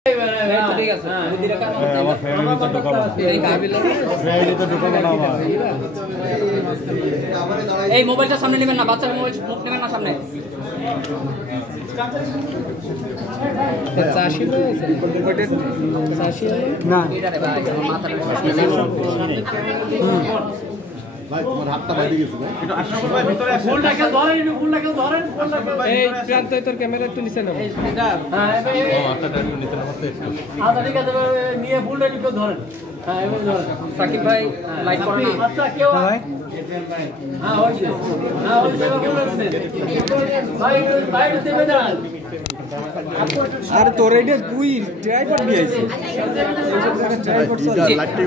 এই মোবাইলটা সামনে নেবেন না, বাচ্চার মোবাইল নেবেন না সামনে। ভাই তোমার হাতটা বাইরে গেছে ভাই একটু আসো ভাই ভিতরে আসো ফুলটা কেউ ধরেন একটু ফুলটা কেউ ধরেন এই প্রান্ত তোর ক্যামেরা একটু নিচে নাও এটা হ্যাঁ এই হাতটা একটু নিচে নাও আচ্ছা ঠিক আছে নিয়ে ফুলটা একটু কেউ ধরেন হ্যাঁ এভাবে ধরেন সাকিব ভাই লাইট করেন না আচ্ছা কেউ ভাই হ্যাঁ ওই ভাই দেবে দাঁড়ান আরে তোর এইটা তুই ড্রাইভার দিয়েছিস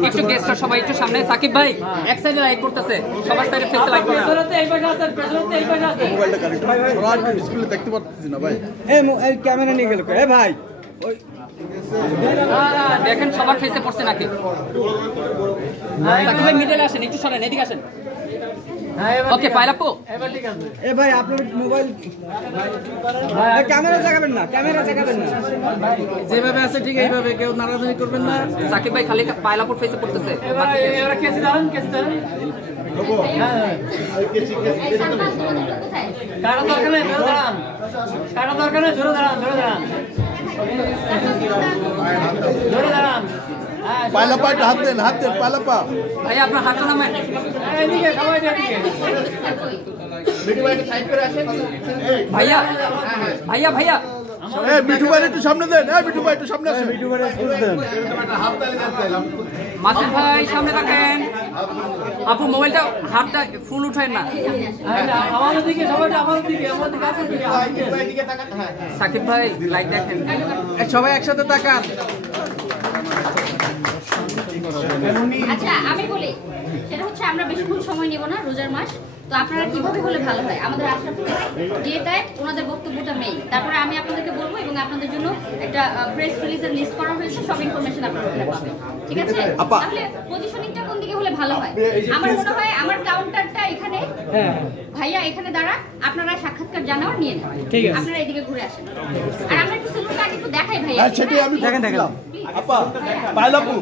একটু গেস্টটা সবাই একটু সামনে। সাকিব ভাই এক সাইডে লাইট করতেছে, সবার সাইডে ফেসে লাইট করতে। পেছনেতে এই পাশে আছে, পেছনেতে এই পাশে আছে। মোবাইলটা কানেক্ট সরাই ডিসপ্লে দেখতে পাচ্ছিস না ভাই। এই ক্যামেরা নিয়ে গেল এ ভাই ওই দেখেন সবার ফেসে পড়ছে নাকি। সাকিব ভাই মিডলে আসেন, একটু সরেন, এদিকে আসেন। ওকে পায়রাপু ঠিক আছে। এ ভাই আপনার মোবাইল ক্যামেরা জাগাবেন না, ক্যামেরা জাগাবেন না, যেভাবে আছে ঠিক এইভাবে, কেউ নাড়ানাড়ি করবেন না। সাকিব ভাই খালি পায়রাপুর ফেসে পড়তেছে। এবারে কেসি দাঁড়ান, কেসি দাঁড়ান। কাটা দরকার নেই, ধরে দাঁড়ান। কাটা দরকার নেই, ধরে দাঁড়ান, ধরে দাঁড়ান, ধরে দাঁড়ান। পায়লাপা হাত দেন, হাত দেন পায়লাপা। ভাই আপনার হাতটা নামেন। এইদিকে সবাই এদিকে। ভাইয়া ভাইয়া ভাইয়া এই বিটু ভাই একটু সামনে দেন, এই বিটু ভাই একটু সামনে আসেন। বিটু ভাই একটু দেন। মাসুদ ভাই সামনে রাখেন। আপু মোবাইলটা হাতটা ফুল উঠায় না। আমাদের দিকে সবাই, আমাদের দিকে, আমাদের দিকে। সাকিব ভাই লাইট দেখেন। সবাই একসাথে তাকান। আচ্ছা আমি বলি, সেটা হচ্ছে আমরা বেশিক্ষণ সময় নেব না, রোজার মাস, তো আপনারা কিভাবে হলে ভালো হয়। আমাদের আশরাফুল দিয়ে দেয়, ওনাদের বক্তব্যটা মেইন, তারপরে আমি আপনাদেরকে বলবো এবং আপনাদের জন্য একটা প্রেস রিলিজের লিস্ট করা হয়েছে, সব ইনফরমেশন আপনারা ওখানে পাবেন, ঠিক আছে? তাহলে পজিশনিংটা কোন দিকে হলে ভালো হয়? আমার মনে হয় আমার কাউন্টারটা এখানে, ভাইয়া এখানে দাঁড়া, আপনারা সাক্ষাৎকার জানাও নিয়ে নেন, আপনারা এদিকে ঘুরে আসেন। আর আমরা একটু সেলুনটা একটু দেখাই ভাইয়া, সেটাই আমি দেখেন আপা পায়লাপু